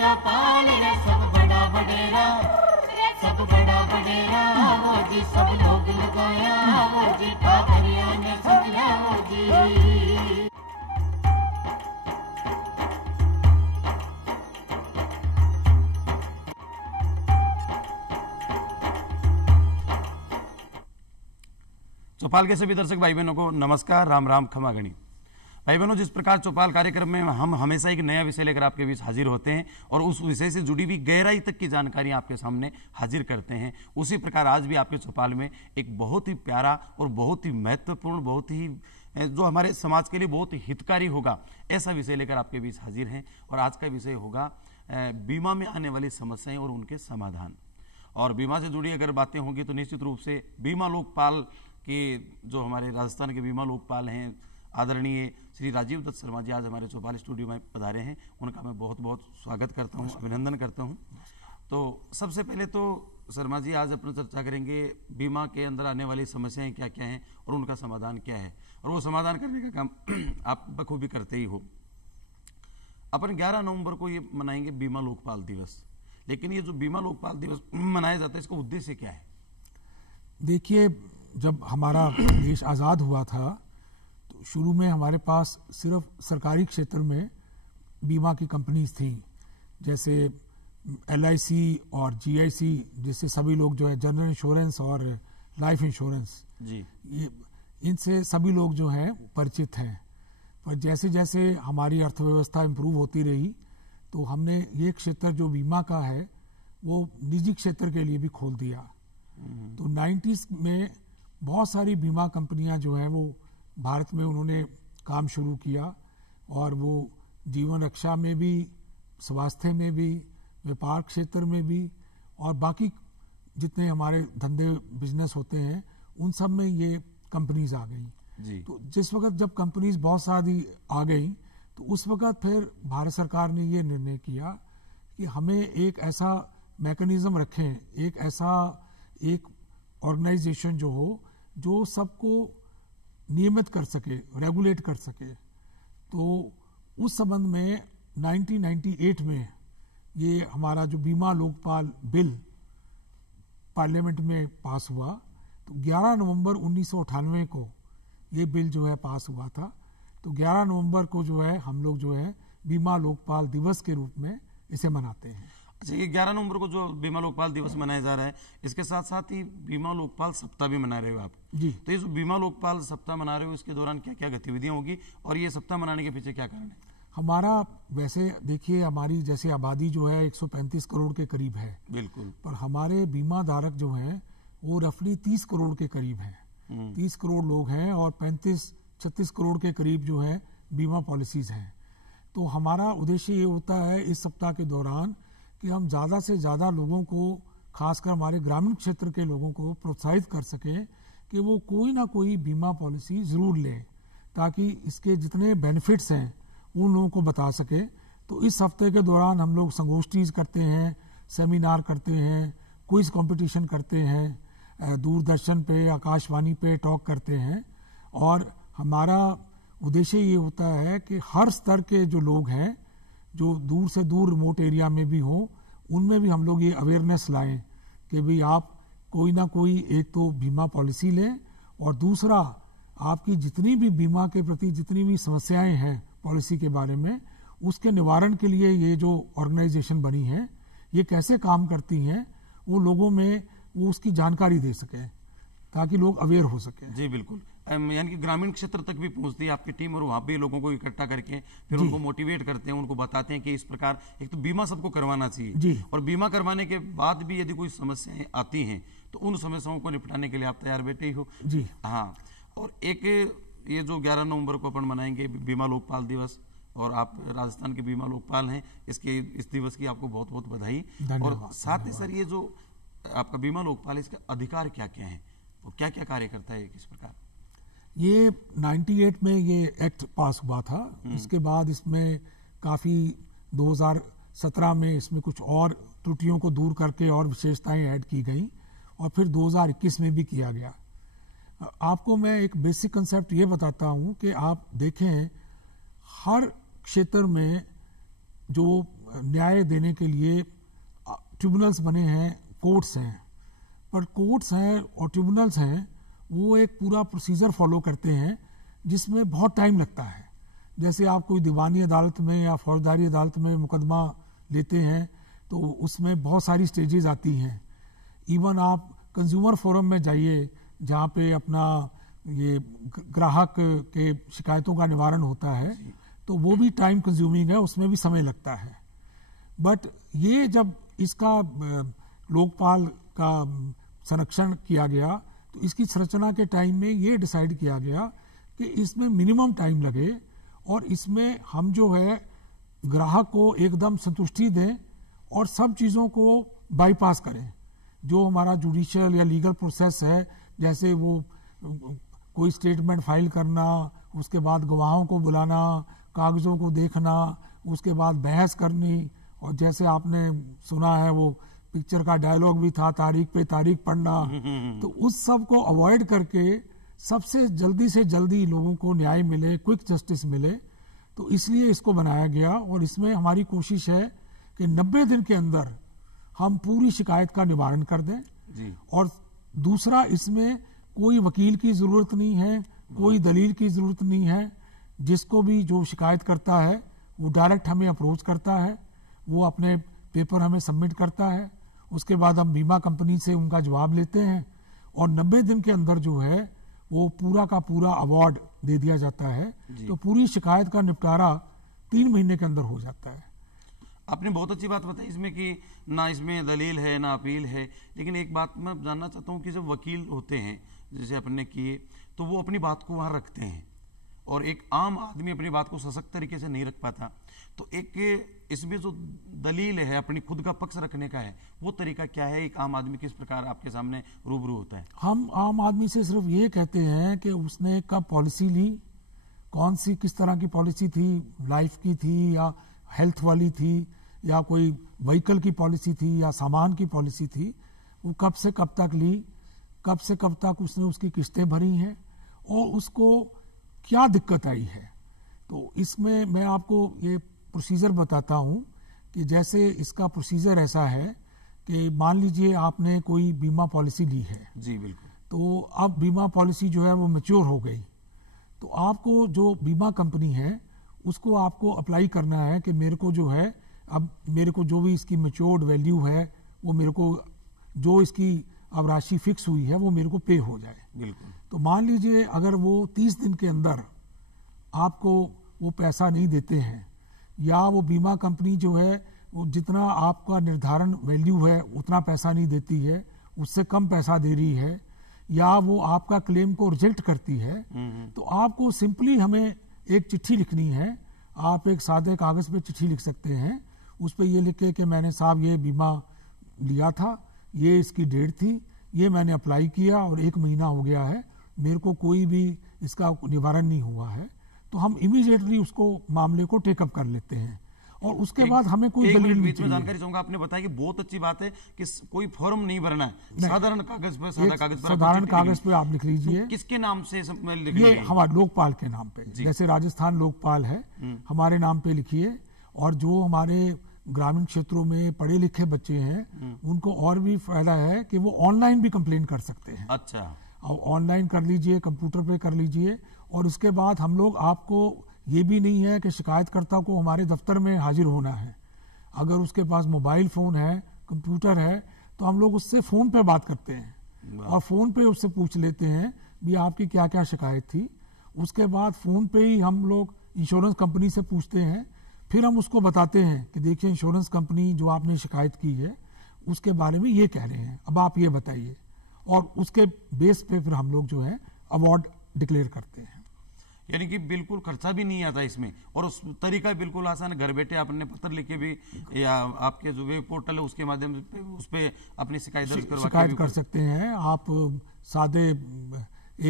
चौपाल रे सब बड़ा बडेरा, सब बड़ा बडेरा वो जी, सब लोग लगाया वो जी, पादरिया ने समझा वो जी। चौपाल के सभी दर्शक भाई बहनों को नमस्कार, राम राम, खमा गणी। भाई बहनों, जिस प्रकार चौपाल कार्यक्रम में हम हमेशा एक नया विषय लेकर आपके बीच हाजिर होते हैं और उस विषय से जुड़ी हुई गहराई तक की जानकारी आपके सामने हाजिर करते हैं, उसी प्रकार आज भी आपके चौपाल में एक बहुत ही प्यारा और बहुत ही महत्वपूर्ण, बहुत ही जो हमारे समाज के लिए बहुत ही हितकारी होगा, ऐसा विषय लेकर आपके बीच हाजिर हैं। और आज का विषय होगा बीमा में आने वाली समस्याएं और उनके समाधान। और बीमा से जुड़ी अगर बातें होंगी तो निश्चित रूप से बीमा लोकपाल के जो हमारे राजस्थान के बीमा लोकपाल हैं, आदरणीय श्री राजीव दत्त शर्मा जी आज हमारे चौपाल स्टूडियो में पधारे हैं। उनका मैं बहुत बहुत स्वागत करता हूं, अभिनंदन करता हूं। तो सबसे पहले तो शर्मा जी आज अपनी चर्चा करेंगे बीमा के अंदर आने वाली समस्याएं क्या क्या हैं और उनका समाधान क्या है, और वो समाधान करने का काम आप बखूबी करते ही हो। अपन 11 नवंबर को ये मनाएंगे बीमा लोकपाल दिवस, लेकिन ये जो बीमा लोकपाल दिवस मनाया जाता है, इसका उद्देश्य क्या है? देखिए, जब हमारा देश आज़ाद हुआ था तो शुरू में हमारे पास सिर्फ सरकारी क्षेत्र में बीमा की कंपनीज थी, जैसे LIC और GIC, जिससे सभी लोग जो है जनरल इंश्योरेंस और लाइफ इंश्योरेंस जी, ये इनसे सभी लोग जो हैं परिचित हैं। पर जैसे जैसे हमारी अर्थव्यवस्था इम्प्रूव होती रही तो हमने ये क्षेत्र जो बीमा का है वो निजी क्षेत्र के लिए भी खोल दिया। तो 90s में बहुत सारी बीमा कंपनियां जो हैं वो भारत में उन्होंने काम शुरू किया, और वो जीवन रक्षा में भी, स्वास्थ्य में भी, व्यापार क्षेत्र में भी, और बाकी जितने हमारे धंधे बिजनेस होते हैं उन सब में ये कंपनीज आ गई जी। तो जिस वक्त जब कंपनीज बहुत सारी आ गई तो उस वक्त फिर भारत सरकार ने ये निर्णय किया कि हमें एक ऐसा मैकेनिज्म रखें, एक ऐसा एक ऑर्गेनाइजेशन जो हो जो सबको नियमित कर सके, रेगुलेट कर सके। तो उस संबंध में 1998 में ये हमारा जो बीमा लोकपाल बिल पार्लियामेंट में पास हुआ। तो 11 नवंबर 1998 को ये बिल जो है पास हुआ था। तो 11 नवंबर को जो है हम लोग जो है बीमा लोकपाल दिवस के रूप में इसे मनाते हैं। अच्छा, ये 11 नवंबर को जो बीमा लोकपाल दिवस मनाया जा रहा है, इसके साथ साथ ही बीमा लोकपाल सप्ताह भी मना रहे हो आप जी। तो ये जो बीमा लोकपाल सप्ताह मना रहे हो, इसके दौरान क्या क्या गतिविधियां होगी और ये सप्ताह मनाने के पीछे क्या कारण है? हमारा वैसे देखिए, हमारी जैसे आबादी जो है 135 करोड़ के करीब है, बिल्कुल, पर हमारे बीमा धारक जो हैं वो रफली 30 करोड़ के करीब हैं। 30 करोड़ लोग हैं और 35-36 करोड़ के करीब जो है बीमा पॉलिसीज हैं। तो हमारा उद्देश्य ये होता है इस सप्ताह के दौरान कि हम ज़्यादा से ज़्यादा लोगों को, खासकर हमारे ग्रामीण क्षेत्र के लोगों को प्रोत्साहित कर सकें कि वो कोई ना कोई बीमा पॉलिसी ज़रूर लें, ताकि इसके जितने बेनिफिट्स हैं उन लोगों को बता सके। तो इस हफ्ते के दौरान हम लोग संगोष्ठीज करते हैं, सेमिनार करते हैं, क्विज कंपटीशन करते हैं, दूरदर्शन पे, आकाशवाणी पे टॉक करते हैं। और हमारा उद्देश्य ये होता है कि हर स्तर के जो लोग हैं, जो दूर से दूर रिमोट एरिया में भी हों, उनमें भी हम लोग ये अवेयरनेस लाएं कि भाई आप कोई ना कोई एक तो बीमा पॉलिसी लें, और दूसरा आपकी जितनी भी बीमा के प्रति जितनी भी समस्याएं हैं पॉलिसी के बारे में, उसके निवारण के लिए ये जो ऑर्गेनाइजेशन बनी है ये कैसे काम करती हैं, वो लोगों में वो उसकी जानकारी दे सकें ताकि लोग अवेयर हो सके। जी बिल्कुल, यानी कि ग्रामीण क्षेत्र तक भी पहुंचती है आपकी टीम, और वहां भी लोगों को इकट्ठा करके फिर उनको मोटिवेट करते हैं, उनको बताते हैं कि इस प्रकार एक तो बीमा सबको करवाना चाहिए जी। और बीमा करवाने के बाद भी यदि कोई समस्याएं आती हैं तो उन समस्याओं को निपटाने के लिए आप तैयार बैठे ही हो जी। हाँ, और एक ये जो 11 नवंबर को अपन मनाएंगे बीमा लोकपाल दिवस, और आप राजस्थान के बीमा लोकपाल हैं, इस दिवस की आपको बहुत बहुत बधाई। और साथ ही सर, ये जो आपका बीमा लोकपाल है, इसका अधिकार क्या क्या है, वो क्या क्या कार्य करता है, किस प्रकार? ये 98 में ये एक्ट पास हुआ था। उसके बाद इसमें काफ़ी 2017 में इसमें कुछ और त्रुटियों को दूर करके और विशेषताएं ऐड की गई, और फिर 2021 में भी किया गया। आपको मैं एक बेसिक कंसेप्ट ये बताता हूँ कि आप देखें हर क्षेत्र में जो न्याय देने के लिए ट्रिब्यूनल्स बने हैं, कोर्ट्स हैं, पर कोर्ट्स हैं और ट्रिब्यूनल्स हैं वो एक पूरा प्रोसीजर फॉलो करते हैं जिसमें बहुत टाइम लगता है। जैसे आप कोई दीवानी अदालत में या फौजदारी अदालत में मुकदमा लेते हैं तो उसमें बहुत सारी स्टेजेस आती हैं। इवन आप कंज्यूमर फोरम में जाइए जहाँ पे अपना ये ग्राहक के शिकायतों का निवारण होता है, तो वो भी टाइम कंज्यूमिंग है, उसमें भी समय लगता है। बट ये जब इसका लोकपाल का संरक्षण किया गया तो इसकी संरचना के टाइम में ये डिसाइड किया गया कि इसमें मिनिमम टाइम लगे और इसमें हम जो है ग्राहक को एकदम संतुष्टि दें और सब चीज़ों को बाईपास करें। जो हमारा जुडिशियल या लीगल प्रोसेस है, जैसे वो कोई स्टेटमेंट फाइल करना, उसके बाद गवाहों को बुलाना, कागज़ों को देखना, उसके बाद बहस करनी, और जैसे आपने सुना है वो पिक्चर का डायलॉग भी था, तारीख पे तारीख पढ़ना, तो उस सब को अवॉइड करके सबसे जल्दी से जल्दी लोगों को न्याय मिले, क्विक जस्टिस मिले, तो इसलिए इसको बनाया गया। और इसमें हमारी कोशिश है कि 90 दिन के अंदर हम पूरी शिकायत का निवारण कर दें जी। और दूसरा, इसमें कोई वकील की ज़रूरत नहीं है, कोई दलील की ज़रूरत नहीं है। जिसको भी जो शिकायत करता है वो डायरेक्ट हमें अप्रोच करता है, वो अपने पेपर हमें सबमिट करता है, उसके बाद हम बीमा कंपनी से उनका जवाब लेते हैं और 90 दिन के अंदर जो है वो पूरा का पूरा अवार्ड दे दिया जाता है। तो पूरी शिकायत का निपटारा 3 महीने के अंदर हो जाता है। आपने बहुत अच्छी बात बताई इसमें कि ना इसमें दलील है ना अपील है, लेकिन एक बात मैं जानना चाहता हूँ कि जब वकील होते हैं जैसे अपने किए तो वो अपनी बात को वहाँ रखते हैं और एक आम आदमी अपनी बात को सशक्त तरीके से नहीं रख पाता, तो एक इसमें जो दलील है अपनी खुद का पक्ष रखने का है, वो तरीका क्या है? एक आम आदमी किस प्रकार आपके सामने रूबरू होता है? हम आम आदमी से सिर्फ ये कहते हैं कि उसने कब पॉलिसी ली, कौन सी किस तरह की पॉलिसी थी, लाइफ की थी या हेल्थ वाली थी या कोई व्हीकल की पॉलिसी थी या सामान की पॉलिसी थी, वो कब से कब तक ली, कब से कब तक उसने उसकी किस्तें भरी हैं और उसको क्या दिक्कत आई है। तो इसमें मैं आपको ये प्रोसीजर बताता हूँ कि जैसे इसका प्रोसीजर ऐसा है कि मान लीजिए आपने कोई बीमा पॉलिसी ली है जी बिल्कुल, तो अब बीमा पॉलिसी जो है वो मैच्योर हो गई, तो आपको जो बीमा कंपनी है उसको आपको अप्लाई करना है कि मेरे को जो है अब मेरे को जो भी इसकी मैच्योर्ड वैल्यू है वो मेरे को जो इसकी अब राशि फिक्स हुई है वो मेरे को पे हो जाए। बिल्कुल। तो मान लीजिए अगर वो 30 दिन के अंदर आपको वो पैसा नहीं देते हैं या वो बीमा कंपनी जो है वो जितना आपका निर्धारण वैल्यू है उतना पैसा नहीं देती है, उससे कम पैसा दे रही है, या वो आपका क्लेम को रिजेक्ट करती है, तो आपको सिंपली हमें एक चिट्ठी लिखनी है। आप एक सादे कागज़ पे चिट्ठी लिख सकते हैं, उस पर ये लिखे कि मैंने साहब ये बीमा लिया था, ये इसकी डेट थी, ये मैंने अप्लाई किया और 1 महीना हो गया है, मेरे को कोई भी इसका निवारण नहीं हुआ है, तो हम इमीडिएटली उसको मामले को टेकअप कर लेते हैं और उसके बाद हमें कोई दलील नहीं बीच में जानकारी चाहूंगा। आपने बताया कि बहुत अच्छी बात है कि कोई फॉर्म नहीं भरना है, साधारण कागज पर साधारण कागज पे आप लिख लीजिए। किसके नाम से ये हमारे लोकपाल के नाम पे, जैसे राजस्थान लोकपाल है हमारे नाम पे लिखिए, और जो हमारे ग्रामीण क्षेत्रों में पढ़े लिखे बच्चे हैं उनको और भी फायदा है कि वो ऑनलाइन भी कंप्लेन कर सकते हैं। अच्छा, और ऑनलाइन कर लीजिए, कंप्यूटर पे कर लीजिए, और उसके बाद हम लोग आपको ये भी नहीं है कि शिकायतकर्ता को हमारे दफ्तर में हाजिर होना है। अगर उसके पास मोबाइल फ़ोन है, कंप्यूटर है, तो हम लोग उससे फ़ोन पे बात करते हैं और फ़ोन पे उससे पूछ लेते हैं भी आपकी क्या क्या शिकायत थी। उसके बाद फ़ोन पे ही हम लोग इंश्योरेंस कंपनी से पूछते हैं, फिर हम उसको बताते हैं कि देखिए इंश्योरेंस कंपनी जो आपने शिकायत की है उसके बारे में ये कह रहे हैं, अब आप ये बताइए, और उसके बेस पे फिर हम लोग जो है अवार्ड डिक्लेयर करते हैं। यानी कि बिल्कुल खर्चा भी नहीं आता इसमें, और उस तरीका बिल्कुल आसान है। घर बैठे आपने पत्र लिखे भी या आपके जो वेब पोर्टल है उसके माध्यम से उस पर अपनी शिकायत दर्ज करवा शिकायत कर सकते हैं। आप सादे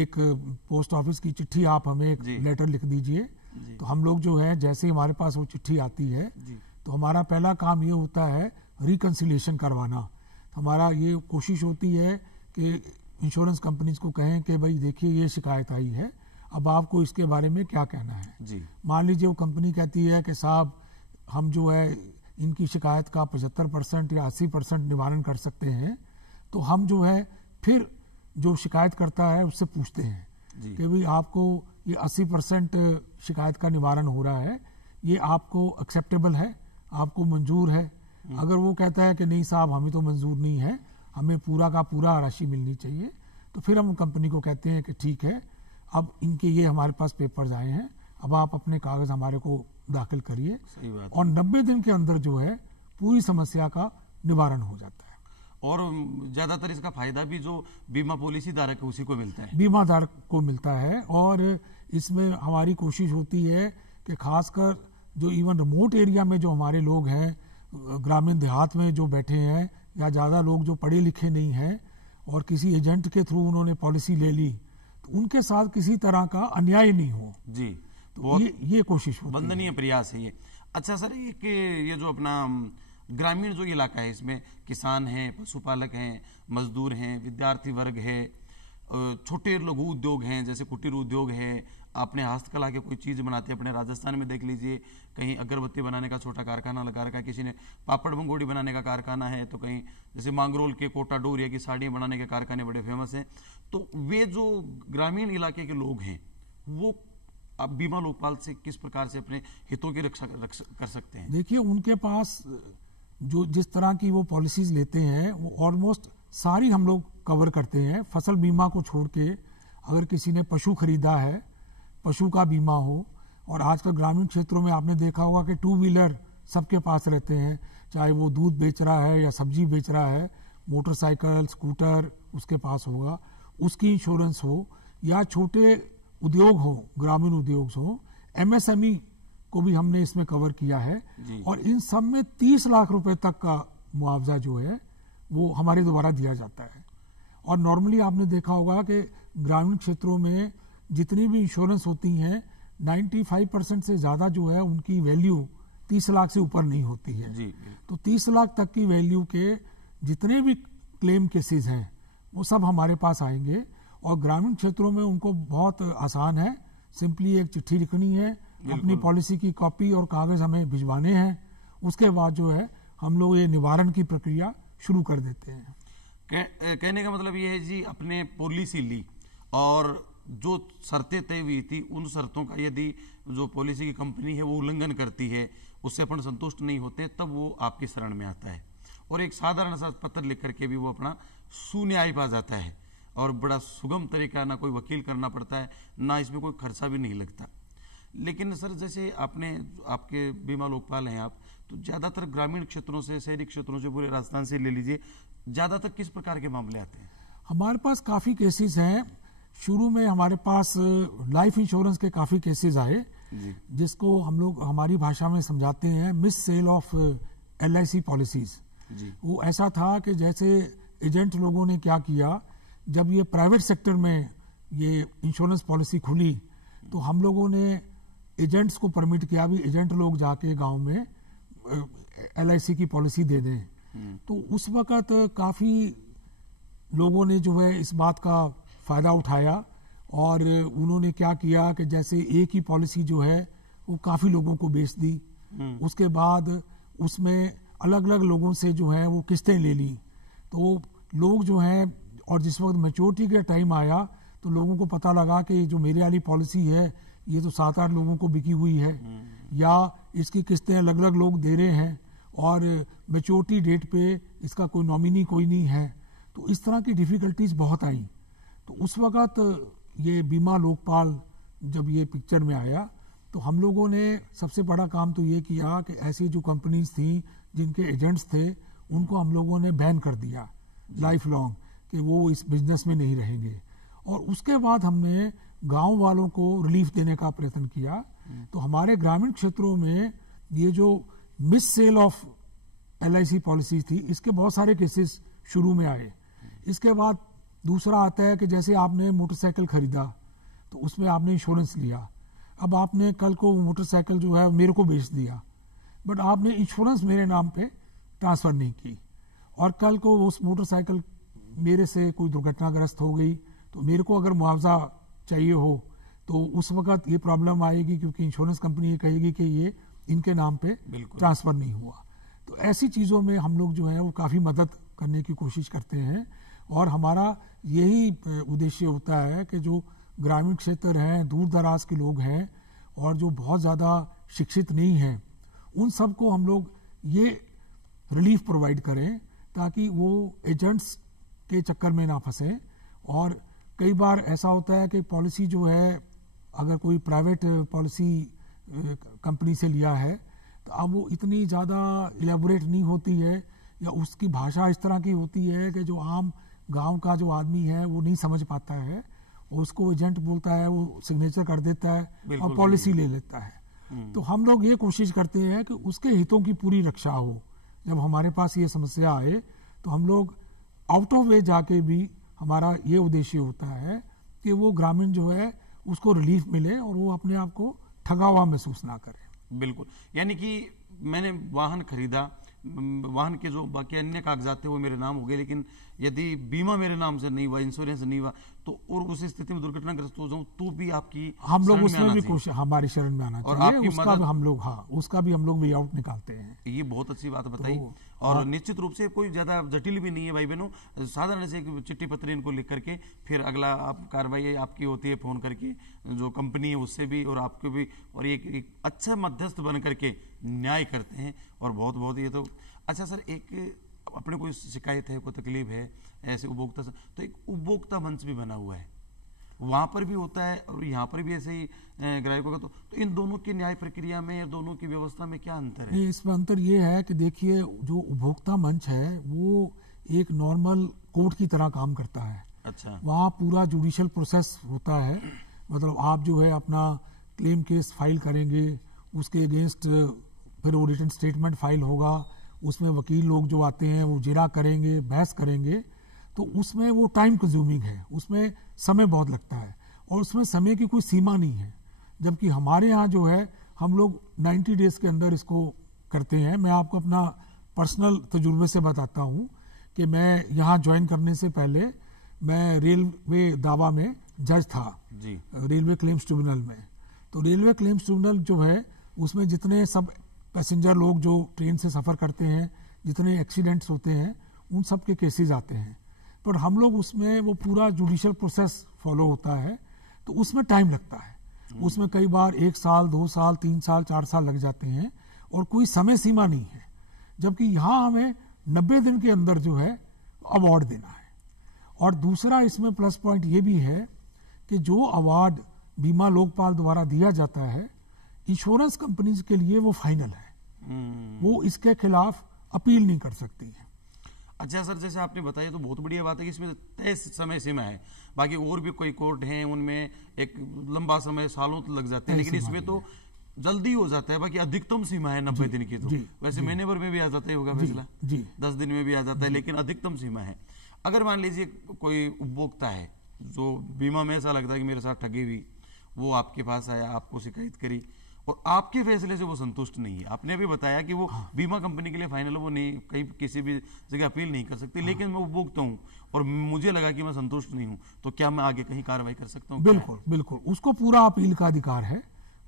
एक पोस्ट ऑफिस की चिट्ठी आप हमें एक लेटर लिख दीजिए, तो हम लोग जो है जैसे ही हमारे पास वो चिट्ठी आती है तो हमारा पहला काम ये होता है रिकंसिलिएशन करवाना। हमारा ये कोशिश होती है कि इंश्योरेंस कंपनीज को कहें कि भाई देखिए ये शिकायत आई है, अब आपको इसके बारे में क्या कहना है। मान लीजिए वो कंपनी कहती है कि साहब हम जो है इनकी शिकायत का 75% या 80% निवारण कर सकते हैं, तो हम जो है फिर जो शिकायत करता है उससे पूछते हैं कि भाई आपको ये 80% शिकायत का निवारण हो रहा है, ये आपको एक्सेप्टेबल है, आपको मंजूर है। अगर वो कहता है कि नहीं साहब हमें तो मंजूर नहीं है, हमें पूरा का पूरा राशि मिलनी चाहिए, तो फिर हम कंपनी को कहते हैं कि ठीक है, अब इनके ये हमारे पास पेपर्स आए हैं, अब आप अपने कागज हमारे को दाखिल करिए, और 90 दिन के अंदर जो है पूरी समस्या का निवारण हो जाता है। और ज्यादातर इसका फायदा भी जो बीमा पॉलिसी धारक है उसी को मिलता है, बीमा धारक को मिलता है। और इसमें हमारी कोशिश होती है कि खासकर जो इवन रिमोट एरिया में जो हमारे लोग हैं, ग्रामीण देहात में जो बैठे हैं, या ज़्यादा लोग जो पढ़े लिखे नहीं हैं और किसी एजेंट के थ्रू उन्होंने पॉलिसी ले ली, तो उनके साथ किसी तरह का अन्याय नहीं हो जी, तो ये कोशिश होती है। वंदनीय प्रयास है ये। अच्छा सर, ये जो अपना ग्रामीण जो इलाका है, इसमें किसान हैं, पशुपालक हैं, मजदूर हैं, विद्यार्थी वर्ग है, छोटे लघु उद्योग हैं, जैसे कुटीर उद्योग है, अपने हस्तकला के कोई चीज़ बनाते हैं। अपने राजस्थान में देख लीजिए, कहीं अगरबत्ती बनाने का छोटा कारखाना लगा रखा है, किसी ने पापड़ मंगोड़ी बनाने का कारखाना है, तो कहीं जैसे मांगरोल के कोटा डोरिया की साड़ियाँ बनाने के कारखाने बड़े फेमस हैं। तो वे जो ग्रामीण इलाके के लोग हैं, वो अब बीमा लोकपाल से किस प्रकार से अपने हितों की रक्षा कर सकते हैं? देखिए, उनके पास जो जिस तरह की वो पॉलिसीज लेते हैं वो ऑलमोस्ट सारी हम लोग कवर करते हैं। फसल बीमा को छोड़ के अगर किसी ने पशु खरीदा है, पशु का बीमा हो, और आजकल ग्रामीण क्षेत्रों में आपने देखा होगा कि 2 व्हीलर सबके पास रहते हैं, चाहे वो दूध बेच रहा है या सब्जी बेच रहा है, मोटरसाइकिल स्कूटर उसके पास होगा, उसकी इंश्योरेंस हो, या छोटे उद्योग हो, ग्रामीण उद्योग हो, MSME को भी हमने इसमें कवर किया है। और इन सब में 30 लाख रुपए तक का मुआवजा जो है वो हमारे द्वारा दिया जाता है। और नॉर्मली आपने देखा होगा कि ग्रामीण क्षेत्रों में जितनी भी इंश्योरेंस होती हैं, 95% से ज़्यादा जो है उनकी वैल्यू 30 लाख से ऊपर नहीं होती है। तो 30 लाख तक की वैल्यू के जितने भी क्लेम केसेस हैं वो सब हमारे पास आएंगे। और ग्रामीण क्षेत्रों में उनको बहुत आसान है, सिंपली एक चिट्ठी लिखनी है, अपनी पॉलिसी की कॉपी और कागज हमें भिजवाने हैं, उसके बाद जो है हम लोग ये निवारण की प्रक्रिया शुरू कर देते हैं। कहने का मतलब ये है जी, अपने पॉलिसी ली और जो शर्तें तय हुई थी, उन शर्तों का यदि जो पॉलिसी की कंपनी है वो उल्लंघन करती है, उससे अपन संतुष्ट नहीं होते, तब वो आपकी शरण में आता है और एक साधारण सा पत्र लिख करके भी वो अपना सुन्याय पा जाता है। और बड़ा सुगम तरीका, ना कोई वकील करना पड़ता है, ना इसमें कोई खर्चा भी नहीं लगता। लेकिन सर, जैसे आपके बीमा लोकपाल हैं आप, तो ज़्यादातर ग्रामीण क्षेत्रों से, शहरी क्षेत्रों से, पूरे राजस्थान से ले लीजिए, ज़्यादातर किस प्रकार के मामले आते हैं? हमारे पास काफ़ी केसेस हैं। शुरू में हमारे पास लाइफ इंश्योरेंस के काफ़ी केसेस आए, जिसको हम लोग हमारी भाषा में समझाते हैं mis sell of LIC policies. वो ऐसा था कि जैसे एजेंट लोगों ने क्या किया, जब ये प्राइवेट सेक्टर में ये इंश्योरेंस पॉलिसी खुली, तो हम लोगों ने एजेंट्स को परमिट किया भी एजेंट लोग जाके गांव में LIC की पॉलिसी दे दें। तो उस वक़्त काफ़ी लोगों ने जो है इस बात का फ़ायदा उठाया और उन्होंने क्या किया कि जैसे एक ही पॉलिसी जो है वो काफ़ी लोगों को बेच दी। उसके बाद उसमें अलग अलग लोगों से जो है वो किस्तें ले ली। तो लोग जो हैं, और जिस वक्त मैच्योरिटी का टाइम आया तो लोगों को पता लगा कि जो मेरी वाली पॉलिसी है ये तो 7-8 लोगों को बिकी हुई है, या इसकी किस्तें अलग अलग लोग दे रहे हैं और मैच्योरिटी डेट पे इसका कोई नॉमिनी कोई नहीं है। तो इस तरह की डिफ़िकल्टीज बहुत आई। तो उस वक़्त ये बीमा लोकपाल जब ये पिक्चर में आया, तो हम लोगों ने सबसे बड़ा काम तो ये किया कि ऐसी जो कंपनीज थी जिनके एजेंट्स थे उनको हम लोगों ने बैन कर दिया लाइफ लॉन्ग, कि वो इस बिजनेस में नहीं रहेंगे। और उसके बाद हमने गांव वालों को रिलीफ देने का प्रयत्न किया। तो हमारे ग्रामीण क्षेत्रों में ये जो mis sell of LIC policy थी, इसके बहुत सारे केसेस शुरू में आए। इसके बाद दूसरा आता है कि जैसे आपने मोटरसाइकिल खरीदा तो उसमें आपने इंश्योरेंस लिया, अब आपने कल को मोटरसाइकिल जो है मेरे को बेच दिया, बट आपने इंश्योरेंस मेरे नाम पे ट्रांसफ़र नहीं की, और कल को उस मोटरसाइकिल मेरे से कोई दुर्घटनाग्रस्त हो गई तो मेरे को अगर मुआवजा चाहिए हो तो उस वक़्त ये प्रॉब्लम आएगी, क्योंकि इंश्योरेंस कंपनी ये कहेगी कि ये इनके नाम पे ट्रांसफ़र नहीं हुआ। ऐसी चीज़ों में हम लोग जो है वो काफ़ी मदद करने की कोशिश करते हैं, और हमारा यही उद्देश्य होता है कि जो ग्रामीण क्षेत्र हैं, दूर दराज के लोग हैं और जो बहुत ज़्यादा शिक्षित नहीं हैं, उन सबको हम लोग ये रिलीफ प्रोवाइड करें ताकि वो एजेंट्स के चक्कर में ना फंसे। और कई बार ऐसा होता है कि पॉलिसी जो है, अगर कोई प्राइवेट पॉलिसी कंपनी से लिया है तो अब वो इतनी ज़्यादा इलेबोरेट नहीं होती है, या उसकी भाषा इस तरह की होती है कि जो आम गांव का जो आदमी है वो नहीं समझ पाता है। उसको एजेंट बोलता है, वो सिग्नेचर कर देता है और पॉलिसी ले लेता है। तो हम लोग ये कोशिश करते हैं कि उसके हितों की पूरी रक्षा हो। जब हमारे पास ये समस्या आए तो हम लोग आउट ऑफ वे जाके भी, हमारा ये उद्देश्य होता है कि वो ग्रामीण जो है उसको रिलीफ मिले और वो अपने आप को ठगा हुआ महसूस ना करे। बिल्कुल, यानी कि मैंने वाहन खरीदा, वाहन के जो बाकी अन्य कागजात थे वो मेरे नाम हो गए, लेकिन यदि बीमा मेरे नाम से नहीं हुआ, इंश्योरेंस नहीं हुआ, तो और उस स्थिति में दुर्घटनाग्रस्त हो जाऊं तो भी आपकी हम लोग शरण में उसमें आना भी चाहिए। कोशिश, हमारी शरण में आना और चाहिए, आपकी उसका मदद- भी हम लोग, हाँ, उसका भी हम लोग वे आउट निकालते हैं। ये बहुत अच्छी बात बताई। और निश्चित रूप से कोई ज्यादा जटिल भी नहीं है भाई बहनों, साधारण से एक चिट्ठी पत्री इनको लिख करके फिर अगला आप कार्रवाई आपकी होती है, फोन करके जो कंपनी है उससे भी और आपके भी, और एक अच्छा मध्यस्थ बन करके न्याय करते हैं। और बहुत बहुत ये तो अच्छा सर, एक अपने कोई शिकायत है, कोई तकलीफ है ऐसे उपभोक्ता से, तो एक उपभोक्ता मंच भी बना हुआ है, वहां पर भी होता है और यहाँ पर भी ऐसे ही ग्राहकों का, तो इन दोनों की न्याय प्रक्रिया में, दोनों की व्यवस्था में क्या अंतर है? नहीं, इसमें अंतर ये है कि देखिए, जो उपभोक्ता मंच है वो एक नॉर्मल कोर्ट की तरह काम करता है। अच्छा, वहाँ पूरा जुडिशियल प्रोसेस होता है, मतलब आप जो है अपना क्लेम केस फाइल करेंगे, उसके अगेंस्ट फिर वो रिटन स्टेटमेंट फाइल होगा, उसमें वकील लोग जो आते हैं वो जिरा करेंगे, बहस करेंगे, तो उसमें वो टाइम कंज्यूमिंग है, उसमें समय बहुत लगता है और उसमें समय की कोई सीमा नहीं है। जबकि हमारे यहाँ जो है हम लोग 90 डेज के अंदर इसको करते हैं। मैं आपको अपना पर्सनल तजुर्बे से बताता हूँ कि मैं यहाँ ज्वाइन करने से पहले मैं रेलवे दावा में जज था जी, रेलवे क्लेम्स ट्रिब्यूनल में। तो रेलवे क्लेम्स ट्रिब्यूनल जो है उसमें जितने सब पैसेंजर लोग जो ट्रेन से सफ़र करते हैं, जितने एक्सीडेंट्स होते हैं, उन सब के केसेस आते हैं। पर हम लोग उसमें वो पूरा जुडिशियल प्रोसेस फॉलो होता है, तो उसमें टाइम लगता है। उसमें कई बार 1 साल, 2 साल, 3 साल, 4 साल लग जाते हैं और कोई समय सीमा नहीं है। जबकि यहाँ हमें 90 दिन के अंदर जो है अवार्ड देना है। और दूसरा इसमें प्लस पॉइंट ये भी है कि जो अवार्ड बीमा लोकपाल द्वारा दिया जाता है, इंश्योरेंस कंपनीज के लिए वो फाइनल है, वो इसके खिलाफ अपील नहीं कर सकती है। अच्छा सर, जैसे आपने बताया तो बहुत बढ़िया बात है कि इसमें तय समय सीमा है। बाकी और भी कोई कोर्ट हैं उनमें एक लंबा समय, सालों लग जाते हैं, लेकिन इसमें तो जल्दी हो जाता है। बाकी अधिकतम सीमा है 90 दिन की। तो वैसे महीने भर में भी आ जाता है होगा फैसला, 10 दिन में भी आ जाता है, लेकिन अधिकतम सीमा है। अगर मान लीजिए कोई उपभोक्ता है जो बीमा में ऐसा लगता है कि मेरे साथ ठगी हुई, वो आपके पास आया, आपको शिकायत करी और आपके फैसले से वो संतुष्ट नहीं है। आपने अभी बताया कि वो बीमा कंपनी के लिए फाइनल, वो नहीं कहीं किसी भी जगह अपील नहीं कर सकती, लेकिन मैं उपभोक्ता हूँ और मुझे लगा कि मैं संतुष्ट नहीं हूँ, तो क्या मैं आगे कहीं कार्रवाई कर सकता हूँ? बिल्कुल बिल्कुल, उसको पूरा अपील का अधिकार है।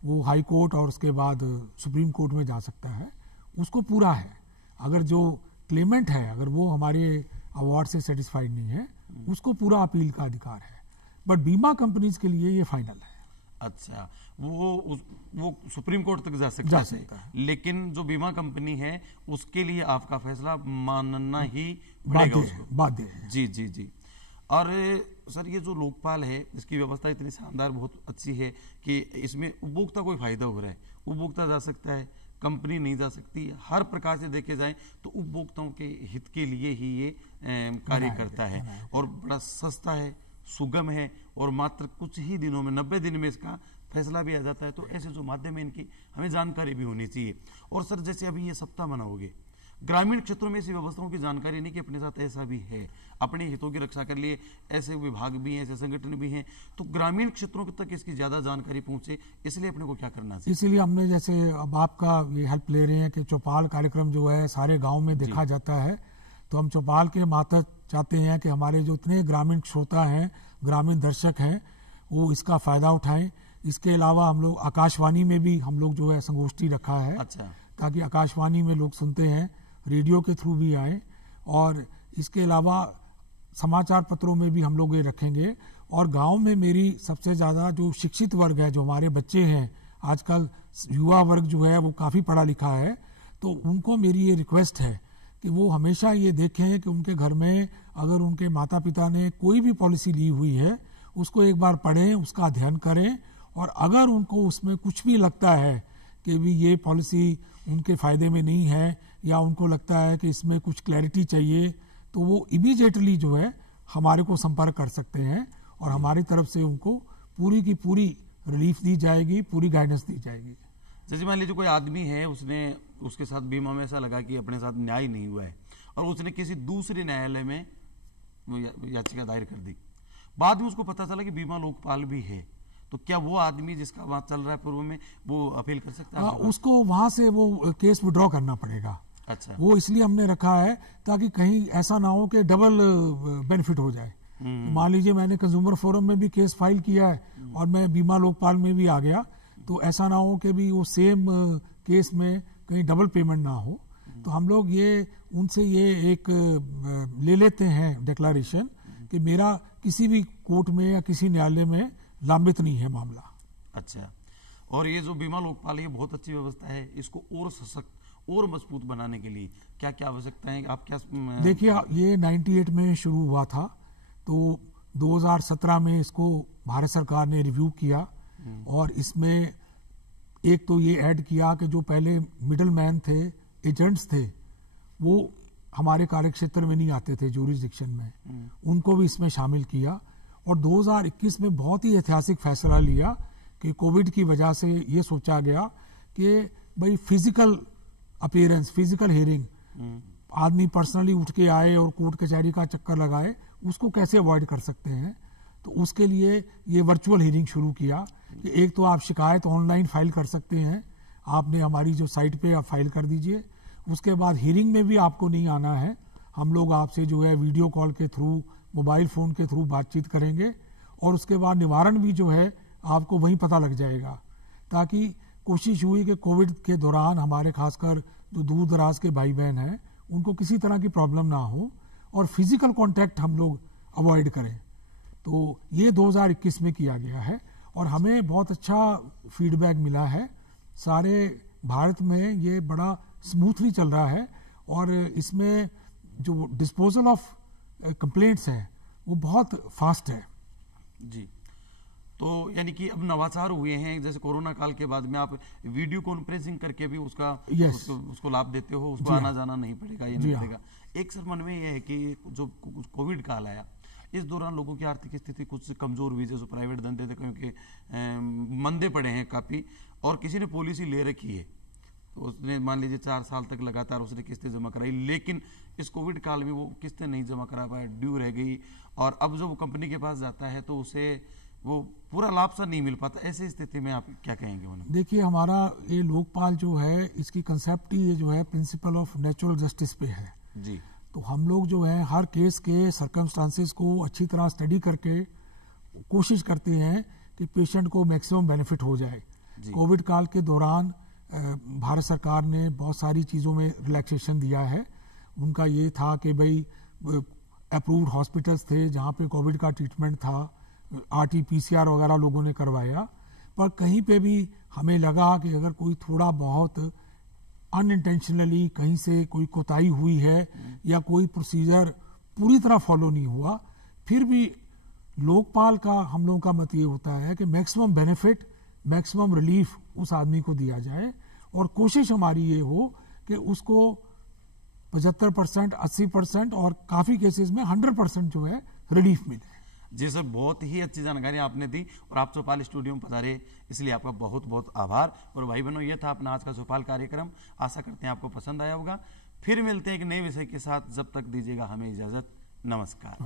वो हाई कोर्ट और उसके बाद सुप्रीम कोर्ट में जा सकता है, उसको पूरा है। अगर जो क्लेमेंट है, अगर वो हमारे अवार्ड से सेटिस्फाइड नहीं है, उसको पूरा अपील का अधिकार है। बट बीमा कंपनीज के लिए ये फाइनल है। अच्छा, वो सुप्रीम कोर्ट तक जा सकता है, लेकिन जो बीमा कंपनी है उसके लिए आपका फैसला मानना ही पड़ेगा उसको, बाध्य है। जी जी जी। और सर, ये जो लोकपाल है इसकी व्यवस्था इतनी शानदार, बहुत अच्छी है कि इसमें उपभोक्ता को फायदा हो रहा है। उपभोक्ता जा सकता है, कंपनी नहीं जा सकती। हर प्रकार से देखे जाए तो उपभोक्ताओं के हित के लिए ही ये कार्य करता है और बड़ा सस्ता है, सुगम है और मात्र कुछ ही दिनों में 90 दिन में इसका फैसला भी आ जाता है। तो ऐसे जो माध्यम है इनकी हमें जानकारी भी होनी चाहिए। और सर, जैसे अभी ये सप्ताह मनाओगे, ग्रामीण क्षेत्रों में ऐसी व्यवस्थाओं की जानकारी नहीं कि अपने साथ ऐसा भी है, अपने हितों की रक्षा के लिए ऐसे विभाग भी हैं, ऐसे संगठन भी हैं, तो ग्रामीण क्षेत्रों तक इसकी ज्यादा जानकारी पहुंचे, इसलिए अपने को क्या करना चाहिए? इसीलिए हमने, जैसे अब आपका ये हेल्प ले रहे हैं कि चौपाल कार्यक्रम जो है सारे गाँव में देखा जाता है, तो हम चौपाल के मातहत चाहते हैं कि हमारे जो इतने ग्रामीण श्रोता हैं, ग्रामीण दर्शक हैं, वो इसका फायदा उठाएं। इसके अलावा हम लोग आकाशवाणी में भी हम लोग जो है संगोष्ठी रखा है। अच्छा, ताकि आकाशवाणी में लोग सुनते हैं रेडियो के थ्रू भी आए, और इसके अलावा समाचार पत्रों में भी हम लोग ये रखेंगे। और गांव में मेरी सबसे ज़्यादा जो शिक्षित वर्ग है, जो हमारे बच्चे हैं, आजकल युवा वर्ग जो है वो काफ़ी पढ़ा लिखा है, तो उनको मेरी ये रिक्वेस्ट है कि वो हमेशा ये देखें कि उनके घर में अगर उनके माता पिता ने कोई भी पॉलिसी ली हुई है उसको एक बार पढ़ें, उसका अध्ययन करें, और अगर उनको उसमें कुछ भी लगता है कि भी ये पॉलिसी उनके फ़ायदे में नहीं है, या उनको लगता है कि इसमें कुछ क्लैरिटी चाहिए, तो वो इमीडिएटली जो है हमारे को संपर्क कर सकते हैं, और हमारी तरफ से उनको पूरी की पूरी रिलीफ दी जाएगी, पूरी गाइडेंस दी जाएगी। जैसे मान लीजिए कोई आदमी है, उसके साथ बीमा में ऐसा लगा कि अपने साथ न्याय नहीं हुआ है, और उसने किसी दूसरे न्यायालय में वो याचिका दायर कर दी, बाद में उसको पता चला कि बीमा लोकपाल भी है, तो क्या वो आदमी जिसका वहां चल रहा है पूर्व में, वो अपील कर सकता है? उसको वहां से वो केस विड्रॉ करना पड़ेगा। अच्छा, वो इसलिए हमने रखा है ताकि कहीं ऐसा ना हो कि डबल बेनिफिट हो जाए। मान लीजिए मैंने कंज्यूमर फोरम में भी केस फाइल किया है और मैं बीमा लोकपाल में भी आ गया, तो ऐसा ना हो कि भी वो सेम केस में कहीं डबल पेमेंट ना हो। तो हम लोग ये उनसे ये एक ले लेते हैं डिक्लेरेशन कि मेरा किसी भी कोर्ट में या किसी न्यायालय में लंबित नहीं है मामला। अच्छा, और ये जो बीमा लोकपाल है, ये बहुत अच्छी व्यवस्था है, इसको और सशक्त और मजबूत बनाने के लिए क्या क्या आवश्यकता है, आप क्या? देखिए, ये 98 में शुरू हुआ था, तो 2017 में इसको भारत सरकार ने रिव्यू किया, और इसमें एक तो ये ऐड किया कि जो पहले मिडल मैन थे, एजेंट्स थे, वो हमारे कार्यक्षेत्र में नहीं आते थे, ज्यूरिसडिक्शन में, उनको भी इसमें शामिल किया। और 2021 में बहुत ही ऐतिहासिक फैसला लिया कि कोविड की वजह से ये सोचा गया कि भाई फिजिकल अपीयरेंस, फिजिकल हियरिंग, आदमी पर्सनली उठ के आए और कोर्ट कचहरी का चक्कर लगाए, उसको कैसे अवॉइड कर सकते हैं। तो उसके लिए ये वर्चुअल हियरिंग शुरू किया कि एक तो आप शिकायत ऑनलाइन फाइल कर सकते हैं, आपने हमारी जो साइट पे आप फाइल कर दीजिए, उसके बाद हियरिंग में भी आपको नहीं आना है, हम लोग आपसे जो है वीडियो कॉल के थ्रू, मोबाइल फ़ोन के थ्रू बातचीत करेंगे, और उसके बाद निवारण भी जो है आपको वहीं पता लग जाएगा। ताकि कोशिश हुई कि कोविड के दौरान हमारे खासकर जो दूर दराज के भाई बहन हैं उनको किसी तरह की प्रॉब्लम ना हो, और फिजिकल कांटेक्ट हम लोग अवॉइड करें। तो ये 2021 में किया गया है, और हमें बहुत अच्छा फीडबैक मिला है। सारे भारत में ये बड़ा स्मूथली चल रहा है, और इसमें जो डिस्पोजल ऑफ कंप्लेंट्स हैं वो बहुत फास्ट है। जी, तो यानी कि अब नवाचार हुए हैं, जैसे कोरोना काल के बाद में आप वीडियो कॉन्फ्रेंसिंग करके भी उसको लाभ देते हो, उसको आना जाना नहीं पड़ेगा, ये नहीं पड़ेगा। एक सर मन में ये है कि जो कोविड काल आया, इस दौरान लोगों की आर्थिक स्थिति कुछ कमजोर हुई, जैसे प्राइवेट धंधे थे क्योंकि मंदे पड़े हैं काफी, और किसी ने पॉलिसी ले रखी है, तो उसने मान लीजिए 4 साल तक लगातार उसने किस्तें जमा कराई, लेकिन इस कोविड काल में वो किस्तें नहीं जमा करा पाया, ड्यू रह गई, और अब जब वो कंपनी के पास जाता है तो उसे वो पूरा लाभ सा नहीं मिल पाता। ऐसी स्थिति में आप क्या कहेंगे उन्हें? देखिए, हमारा ये लोकपाल जो है, इसकी कंसेप्ट ही ये जो है प्रिंसिपल ऑफ नेचुरल जस्टिस पे है जी। तो हम लोग जो है हर केस के सर्कमस्टांसेस को अच्छी तरह स्टडी करके कोशिश करते हैं कि पेशेंट को मैक्सिमम बेनिफिट हो जाए। कोविड काल के दौरान भारत सरकार ने बहुत सारी चीज़ों में रिलैक्सेशन दिया है। उनका ये था कि भाई अप्रूव्ड हॉस्पिटल्स थे जहाँ पे कोविड का ट्रीटमेंट था, RT-PCR वगैरह लोगों ने करवाया, पर कहीं पे भी हमें लगा कि अगर कोई थोड़ा बहुत अनइंटेंशनली कहीं से कोई कोताही हुई है या कोई प्रोसीजर पूरी तरह फॉलो नहीं हुआ, फिर भी लोकपाल का हम लोगों का मत ये होता है कि मैक्सिमम बेनिफिट, मैक्सिमम रिलीफ उस आदमी को दिया जाए, और कोशिश हमारी ये हो कि उसको 75%, 80% और काफ़ी केसेस में 100% जो है रिलीफ मिले। जी सर, बहुत ही अच्छी जानकारी आपने दी, और आप चौपाल स्टूडियो में पधारे, इसलिए आपका बहुत बहुत आभार। और भाई बहनों, यह था अपना आज का चौपाल कार्यक्रम। आशा करते हैं आपको पसंद आया होगा। फिर मिलते हैं एक नए विषय के साथ, जब तक दीजिएगा हमें इजाजत। नमस्कार।